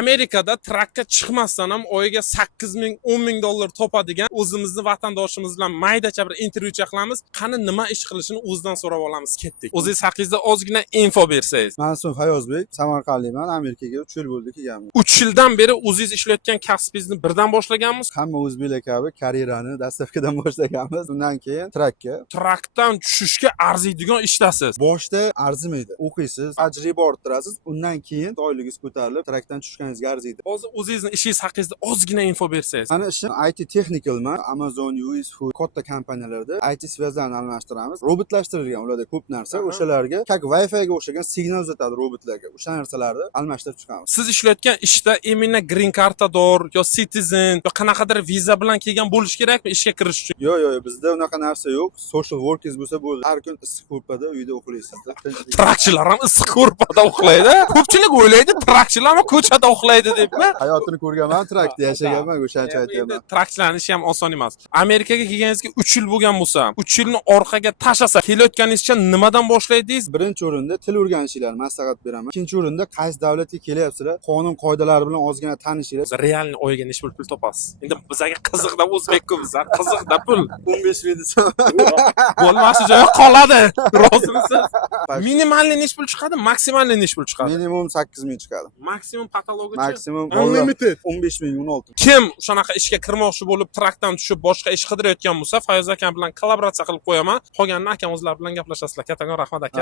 Amerikada trakka chiqmasdan ham oyiga 8 ming, 10 ming dollar topadigan o'zimizni vatandoshimiz bilan maydacha bir intervyu qilamiz. Qani nima ish qilishini o'zidan so'rab olamiz, ketdik. O'zingiz haqingizda ozgina info bersangiz. Mansur Fayozbek, Samarqandliman. Amerikaga 3 yil bo'ldi kelganman. 3 yildan beri o'zingiz ishlayotgan kasbingizni birdan boshlaganmiz? Hamma o'zbeklar kabi karyerani dastavkadan boshlaganmiz. Undan keyin Trakdan tushishga arziydigan ishdasiz. boshda arzimaydi. O'qiysiz, tajriba orttirasiz. Undan keyin oyligingiz ko'tarilib, trakdan tushganingizga arziydi. Hozir o'zingizning ishingiz haqingizda ozgina info bersangiz. Mani ishim IT technicalman. Amazon, US Food katta kompaniyalarda IT svязlarni almashtiramiz. Robotlashtirilgan ularda ko'p narsa. O'shalarga как Wi-Fi ga o'xshagan signal uzatadi robotlarga. O'sha narsalarni almashtirib chiqamiz. Siz ishlayotgan ishda imенно green kartador yo citizen yo qanaqadir viza bilan kelgan bo'lish kerakmi ishga kirish uchun? Yo'q, bizda unaqa narsa yo'q. Social workingiz bo'lsa bo'ldi. Har kun issiq ko'rpada uyda uxlaysiz. Trakchilar ham issiq ko'rpada uxlaydi. Ko'pchilik o'ylaydi trakchilar ham ko'chada uxlaydi debmi? Hayotini ko'rganman, trakda yashaganman, o'shancha aytyapman. Trakchilarning ishi ham oson emas. Amerikaga kelganingizga 3 yil bo'lgan bo'lsa, 3 yilni orqaga tashlasa, kelayotganingizcha nimadan boshlaydingiz? Birinchi o'rinda til o'rganishinglarni maslahat beraman. Ikkinchi o'rinda qaysi davlatga kelyapsizlar, qonun qoidalari bilan ozgina tanishinglar. Realniy oyiga necha pul topasiz? Endi bizga qiziqda o'zbekku biz, qiziqda pul. 15 ming desam. Bo'lmasa joyi qoladi. Rozimisiz? Minimalniy necha pul chiqadi, maksimalniy necha pul chiqadi? Minimum 8 ming chiqadi. Maksimum patologicha. Maksimum Unlimited. 15 ming, 16 ming. Kim shunaqa ishga kirmoqchi bo'lib, trakdan tushib boshqa ish qidirayotgan bo'lsa, Fayoz aka bilan kollaboratsiya qilib qo'yaman. Qolganini akam o'zlari bilan gaplashasizlar. Kattakon rahmat aka.